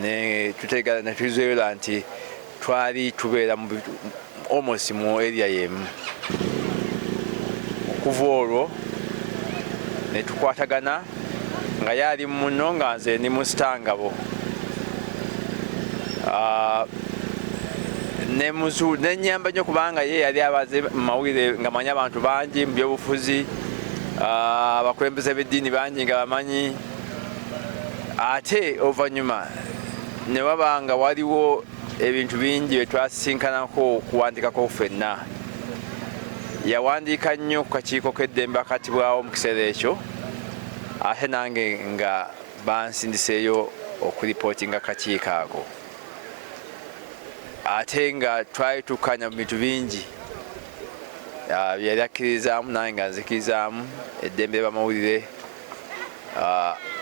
ne tutegala ne tuzeera nti twali tubeera almost mu area yemu. Okuva olwo ne tukwatagana nga yali muno nga nze ndi mu Sitangabo. Nenyamba nnyo kubanga ye yali abaze mu mawulire nga manyi abantu bangi mu byobufuzi, abakulembeze b'eddiini bangi nga bamanyi. Ate oluvannyuma ne waba nga waliwo ebintu bingi bye twasinkanako okuwandikako ffenna. Yawandiika nnyo ku kakiiko k'eddembe akatibwawo mu kiseera ekyo, ate nange nga bansindiseeyo okuripootinga akakiiko ako. Ate nga twali tukkanya mu bintu bingi byali akkirizaamu, nange nga nzikirizaamu eddembe ly'abamawulire.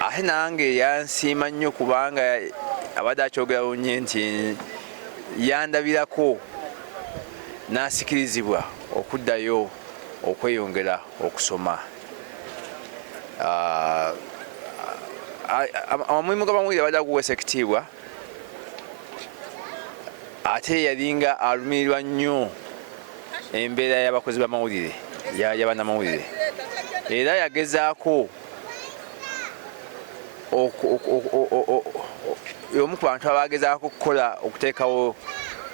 Ate nange yansiima nnyo kubanga abadde akyogera bunye nti yandabirako n'asikirizibwa okuddayo okweyongera okusoma. Omulimu gw'abamawulire abadde aguweesa ekitiibwa, ate yalinga alumirirwa nnyo embeera y'abakozi b'amawulire, y'abannamawulire, era yagezaako omu ku bantu abagezaako okuteekawo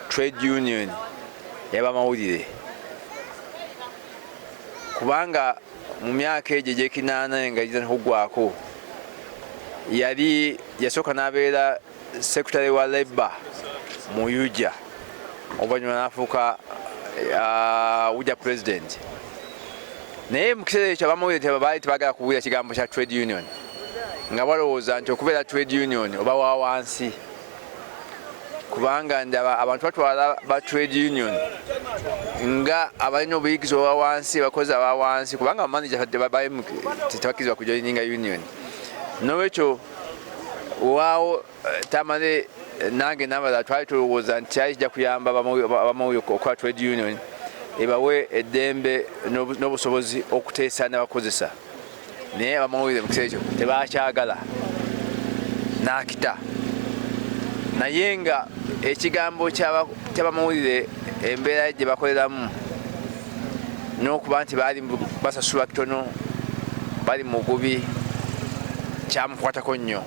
trade union y'abamawulire, kubanga mu myaka egyo egy'ekinaana nga giza okuggwaako yasooka n'abeera secretary wa Labour mu Uja, oluvannyuma n'afuuka Uja president. Naye mu kiseera ekyo abamawulire baali tebaagala kuwulira kigambo kya trade union, nga balowooza nti okubeera trade union oba wa wansi, kubanga ndaba abantu batwala ba trade union nga abalina obuyigizi obwa wansi, abakozi aba wansi, kubanga bamanager tebakkirizibwa kujoininga union. N'olwekyo waawo Tamale nange n'abalala twali tulowooza nti kyali kijja kuyamba abamawulire okukola trade union, ebawe eddembe n'obusobozi okuteesa n'abakozesa. Naye abamawulire mu kiseera ekyo tebaakyagala, n'akita. Naye nga ekigambo ky'abamawulire embeera gye bakoleramu n'okuba nti baali basasulwa kitono, bali mu bubi, kyamukwatako nnyo.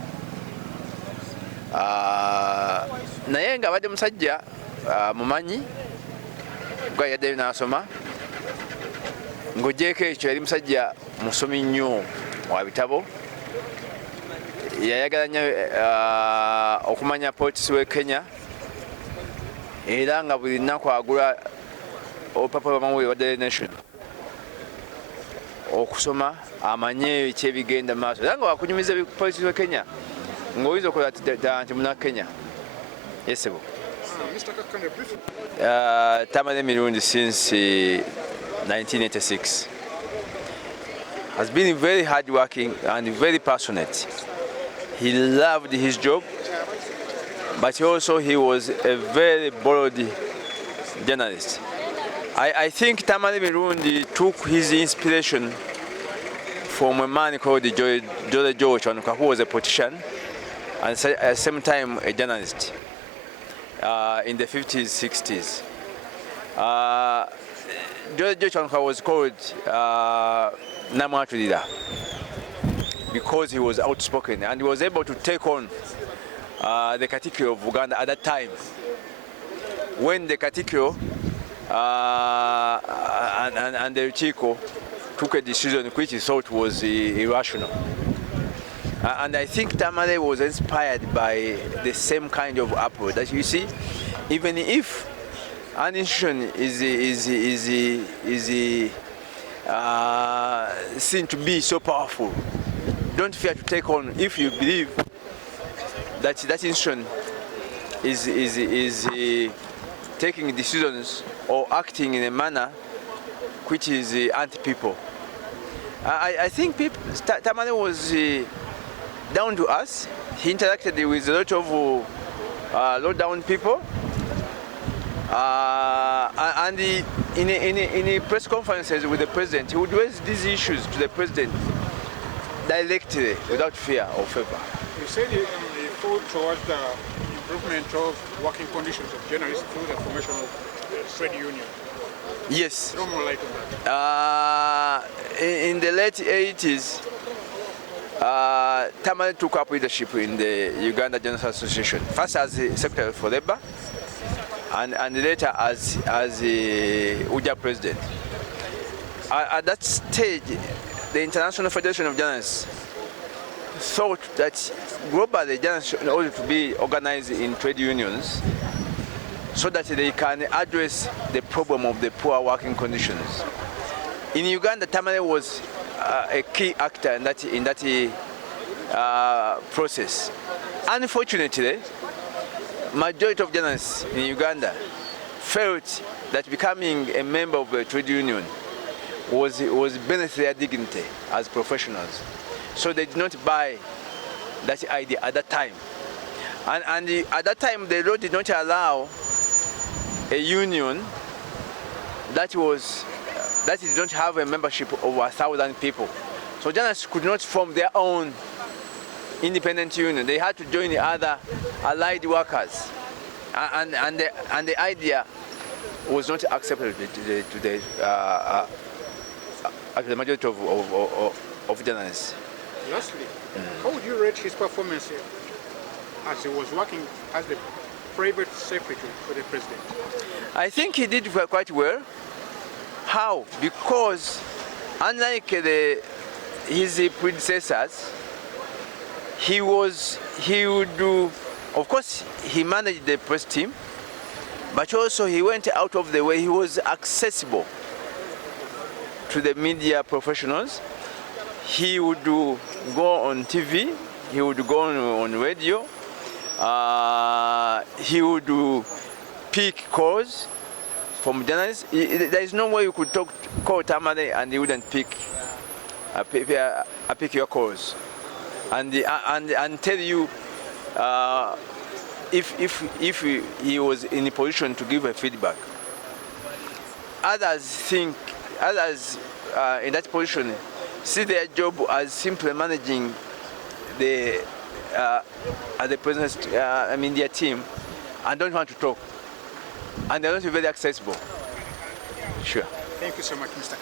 Naye nga abadde musajja mumanyi, gwa yaddeyo n'asoma, ng'oggyeko ekyo yali musajja musomi nnyo wa bitabo. Yayagala nnyo okumanya politics w'e Kenya, era nga buli nnaku agula olupapula lw'amawulire wa Daily Nation okusoma amanye ki ebigenda maaso, era nga wakunyumiza politics w'e Kenya ng'oyinza okola nti muna Kenya. Yes, sir. Mr. Kakande, briefly. Tamale Mirundi since 1986 has been very hardworking and very passionate. He loved his job, but also he was a very bold journalist. I think Tamale Mirundi took his inspiration from a man called George who was a politician and at the same time a journalist in the 50s, 60s. George was called Namwatu leader because he was outspoken and he was able to take on the Katikio of Uganda at that time, when the Katikio and the Uchiko took a decision which he thought was irrational. And I think Tamale was inspired by the same kind of approach that you see, even if an institution is seen to be so powerful, don't fear to take on if you believe that that institution is taking decisions or acting in a manner which is anti-people. I think Tamale was down to us. He interacted with a lot of low-down people, and in press conferences with the president, he would raise these issues to the president directly, without fear or favor. You said he put towards the improvement of working conditions of journalists through the formation of trade union. Yes. Throw more light on that. In the late 80s, Tamale took up leadership in the Uganda Journalists Association, first as the Secretary for Labour and later as the UJA president. At that stage, the International Federation of Journalists thought that globally journalists ought to be organized in trade unions so that they can address the problem of the poor working conditions. In Uganda, Tamale was a key actor in that process. Unfortunately, majority of journalists in Uganda felt that becoming a member of a trade union was beneath their dignity as professionals. So they did not buy that idea at that time. And at that time, the law did not allow a union that did not have a membership of 1,000 people. So journalists could not form their own independent union. They had to join the other allied workers. And the idea was not acceptable to the majority of journalists. Lastly, how would you rate his performance as he was working as the private secretary for the president? I think he did quite well. How? Because unlike his predecessors, he would do, of course, he managed the press team, but also he went out of the way. He was accessible to the media professionals. He would go on TV, he would go on radio, he would pick calls from journalists. There is no way you could call Tamale and he wouldn't pick your calls and tell you if he was in a position to give a feedback. Others in that position see their job as simply managing the president's media team and don't want to talk. And they're not very accessible. Sure. Thank you so much, Mr.